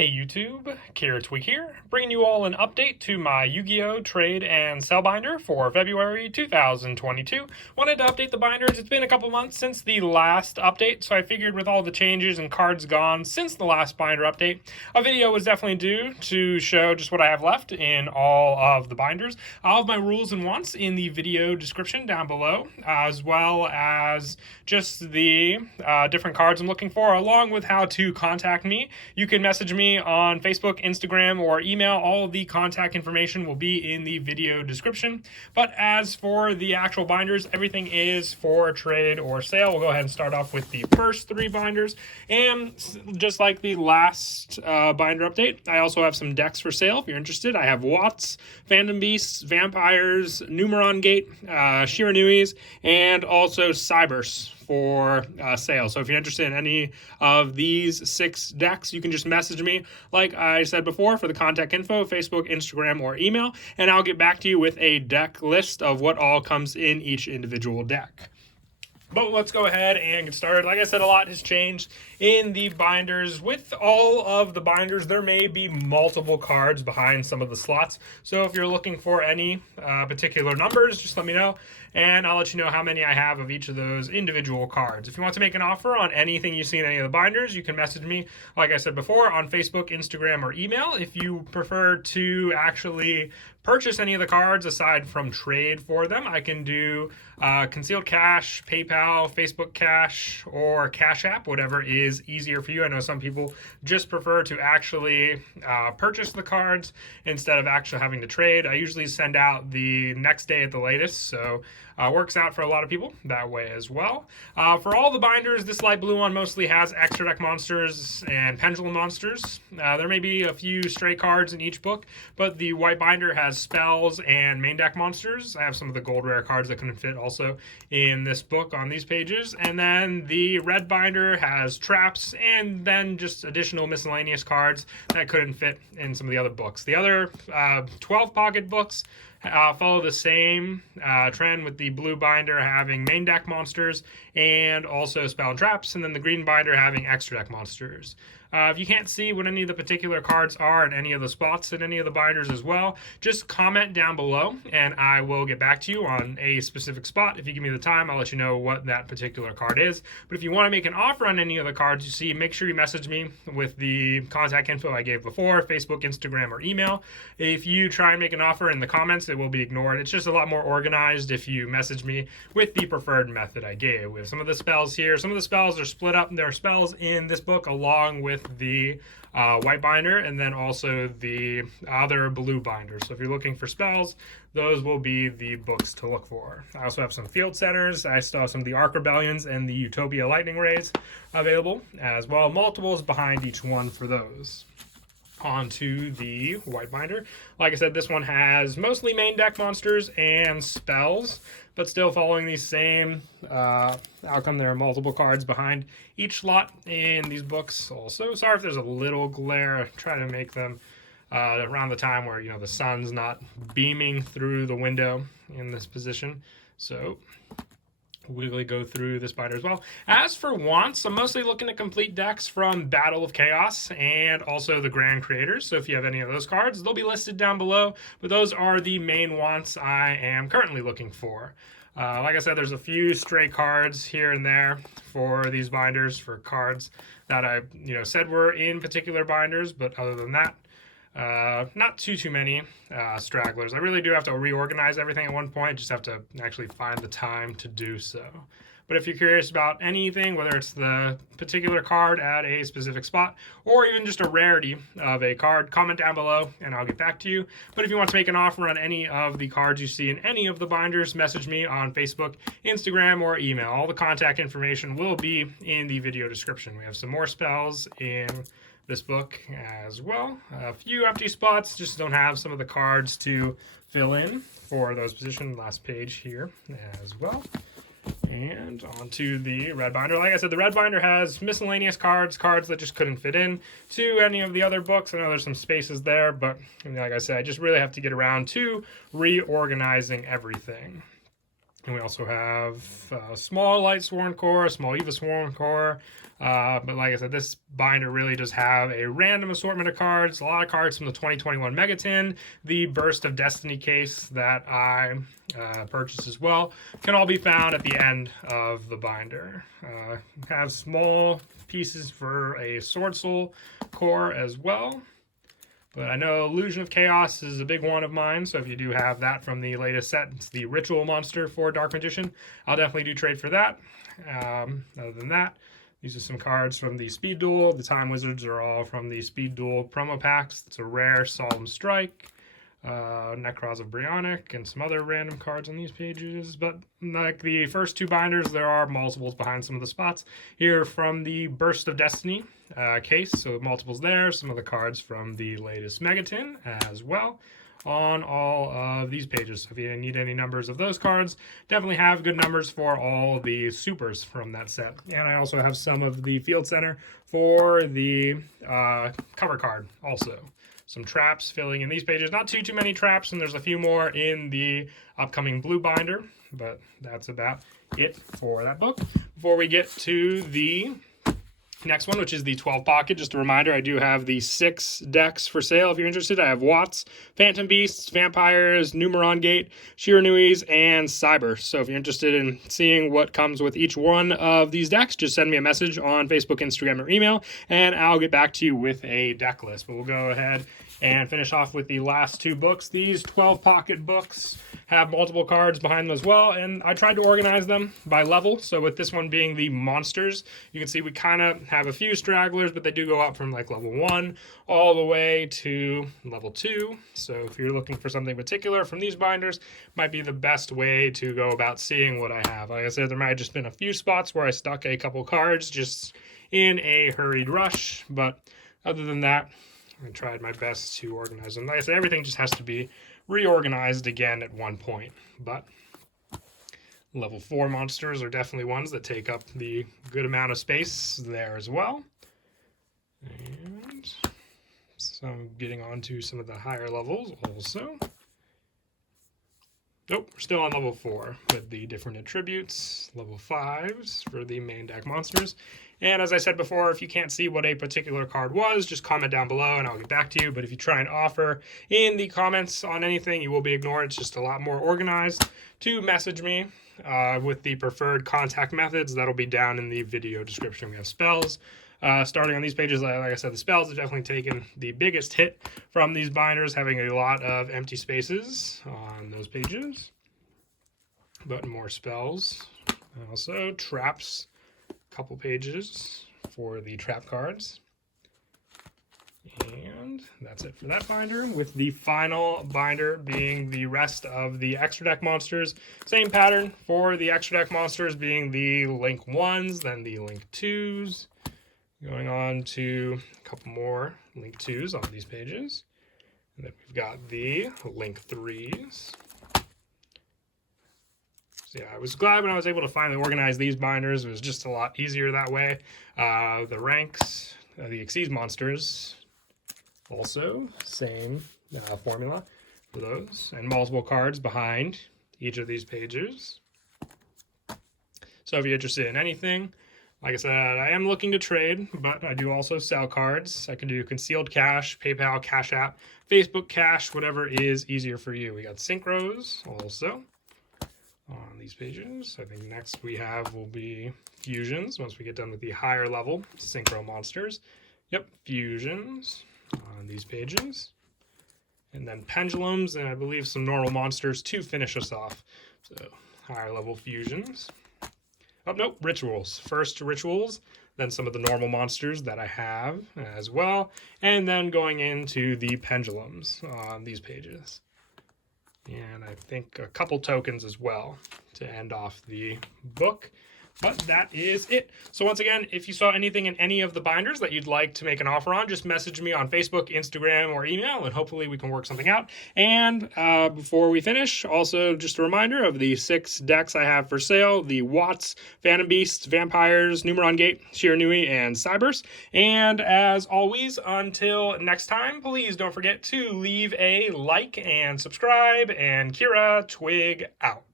Hey YouTube, Tweak here, bringing you all an update to my Yu-Gi-Oh! Trade and Sell binder for February 2022. Wanted to update the binders. It's been a couple months since the last update, so I figured with all the changes and cards gone since the last binder update, a video was definitely due to show just what I have left in all of the binders. I'll have my rules and wants in the video description down below, as well as just the different cards I'm looking for, along with how to contact me. You can message me on Facebook, Instagram, or email. All of the contact information will be in the video description. But as for the actual binders, everything is for trade or sale. We'll go ahead and start off with the first three binders. And just like the last binder update, I also have some decks for sale if you're interested. I have Watts, Phantom Beasts, Vampires, Numeron Gate, Shiranuis, and also Cybers for sale. So if you're interested in any of these 6 decks, you can just message me, like I said before, for the contact info, Facebook, Instagram, or email, and I'll get back to you with a deck list of what all comes in each individual deck. But let's go ahead and get started. Like I said, a lot has changed in the binders. With all of the binders, there may be multiple cards behind some of the slots. So if you're looking for any particular numbers, just let me know, and I'll let you know how many I have of each of those individual cards. If you want to make an offer on anything you see in any of the binders, you can message me, like I said before, on Facebook, Instagram, or email. If you prefer to actually purchase any of the cards aside from trade for them, I can do concealed cash, PayPal, Facebook Cash, or Cash App, whatever is easier for you. I know some people just prefer to actually purchase the cards instead of actually having to trade. I usually send out the next day at the latest, so works out for a lot of people that way as well. For all the binders, this light blue one mostly has extra deck monsters and pendulum monsters. There may be a few stray cards in each book, but the white binder has spells and main deck monsters. I have some of the gold rare cards that couldn't fit also in this book on these pages. And then the red binder has traps and then just additional miscellaneous cards that couldn't fit in some of the other books. The other 12 pocket books follow the same trend, with the blue binder having main deck monsters and also spell and traps, and then the green binder having extra deck monsters. If you can't see what any of the particular cards are in any of the spots in any of the binders as well, just comment down below and I will get back to you on a specific spot. If you give me the time, I'll let you know what that particular card is. But if you want to make an offer on any of the cards you see, make sure you message me with the contact info I gave before, Facebook, Instagram, or email. If you try and make an offer in the comments, it will be ignored. It's just a lot more organized if you message me with the preferred method I gave. We have some of the spells here. Some of the spells are split up. There are spells in this book along with the white binder, and then also the other blue binder. So if you're looking for spells, those will be the books to look for. I also have some field centers. I still have some of the Arc Rebellions and the Utopia Lightning Rays available, as well. Multiples behind each one for those. Onto the white binder. Like I said, this one has mostly main deck monsters and spells, but still following the same outcome. There are multiple cards behind each slot in these books also. Sorry if there's a little glare. I try to make them around the time where, the sun's not beaming through the window in this position. So we'll go through this binder as well. As for wants, I'm mostly looking to complete decks from Battle of Chaos and also the Grand Creators. So if you have any of those cards, they'll be listed down below. But those are the main wants I am currently looking for. Like I said, there's a few stray cards here and there for these binders, for cards that I said were in particular binders. But other than that, not too many stragglers. I really do have to reorganize everything at one point. Just have to actually find the time to do so. But if you're curious about anything, whether it's the particular card at a specific spot or even just a rarity of a card, comment down below and I'll get back to you. But if you want to make an offer on any of the cards you see in any of the binders, message me on Facebook, Instagram, or email. All the contact information will be in the video description. We have some more spells in this book as well. A few empty spots, just don't have some of the cards to fill in for those positions. Last page here as well. And onto the red binder. Like I said, the red binder has miscellaneous cards that just couldn't fit in to any of the other books. I know there's some spaces there, but like I said, I just really have to get around to reorganizing everything. And we also have small light sworn core, small Eva sworn core. But like I said, this binder really does have a random assortment of cards. A lot of cards from the 2021 Megatin. The Burst of Destiny case that I purchased as well can all be found at the end of the binder. Have small pieces for a Sword Soul core as well. But I know Illusion of Chaos is a big one of mine, so if you do have that from the latest set, it's the Ritual Monster for Dark Magician. I'll definitely do trade for that. Other than that, these are some cards from the Speed Duel. The Time Wizards are all from the Speed Duel promo packs. It's a rare Solemn Strike, Necros of Brionic, and some other random cards on these pages. But like the first two binders, there are multiples behind some of the spots. Here from the Burst of Destiny case, so multiples there. Some of the cards from the latest Megatin as well on all of these pages. So if you need any numbers of those cards, definitely have good numbers for all the supers from that set. And I also have some of the Field Center for the cover card also. Some traps filling in these pages. Not too many traps, and there's a few more in the upcoming blue binder, but that's about it for that book. Before we get to the next one, which is the 12 pocket, just a reminder, I do have the 6 decks for sale if you're interested. I have Watts, Phantom Beasts, Vampires, Numeron Gate, Shiranuis, and Cyber. So if you're interested in seeing what comes with each one of these decks, just send me a message on Facebook, Instagram, or email, and I'll get back to you with a deck list. But we'll go ahead and finish off with the last two books. These 12 pocket books have multiple cards behind them as well, and I tried to organize them by level. So with this one being the monsters, you can see we kind of have a few stragglers, but they do go up from like level 1 all the way to level 2. So if you're looking for something particular from these binders, might be the best way to go about seeing what I have. Like I said, there might have just been a few spots where I stuck a couple cards just in a hurried rush, but other than that, I tried my best to organize them. Like I said, everything just has to be reorganized again at one point. But level 4 monsters are definitely ones that take up the good amount of space there as well. And so I'm getting on to some of the higher levels also. Nope, we're still on level 4 with the different attributes. Level 5s for the main deck monsters. And as I said before, if you can't see what a particular card was, just comment down below and I'll get back to you. But if you try and offer in the comments on anything, you will be ignored. It's just a lot more organized to message me with the preferred contact methods. That'll be down in the video description. We have spells. Starting on these pages, like I said, the spells have definitely taken the biggest hit from these binders, having a lot of empty spaces on those pages. But more spells. Also, traps. Couple pages for the trap cards. And that's it for that binder, with the final binder being the rest of the extra deck monsters. Same pattern for the extra deck monsters being the Link 1s, then the Link 2s. Going on to a couple more Link 2s on these pages. And then we've got the Link 3s. So yeah, I was glad when I was able to finally organize these binders. It was just a lot easier that way. The ranks, the Xyz monsters, also same formula for those, and multiple cards behind each of these pages. So if you're interested in anything, like I said, I am looking to trade, but I do also sell cards. I can do concealed cash, PayPal, Cash App, Facebook Cash, whatever is easier for you. We got synchros also on these pages. I think next we have will be fusions once we get done with the higher level synchro monsters. Yep, fusions on these pages. And then pendulums, and I believe some normal monsters to finish us off. So higher level fusions. Oh, nope, rituals. First rituals, then some of the normal monsters that I have as well, and then going into the pendulums on these pages. And I think a couple tokens as well to end off the book. But that is it. So once again, if you saw anything in any of the binders that you'd like to make an offer on, just message me on Facebook, Instagram, or email, and hopefully we can work something out. And before we finish, also just a reminder of the 6 decks I have for sale: the Watts, Phantom Beasts, Vampires, Numeron Gate, Shiranui, and Cybers. And as always, until next time, please don't forget to leave a like and subscribe, and Kira Twig out.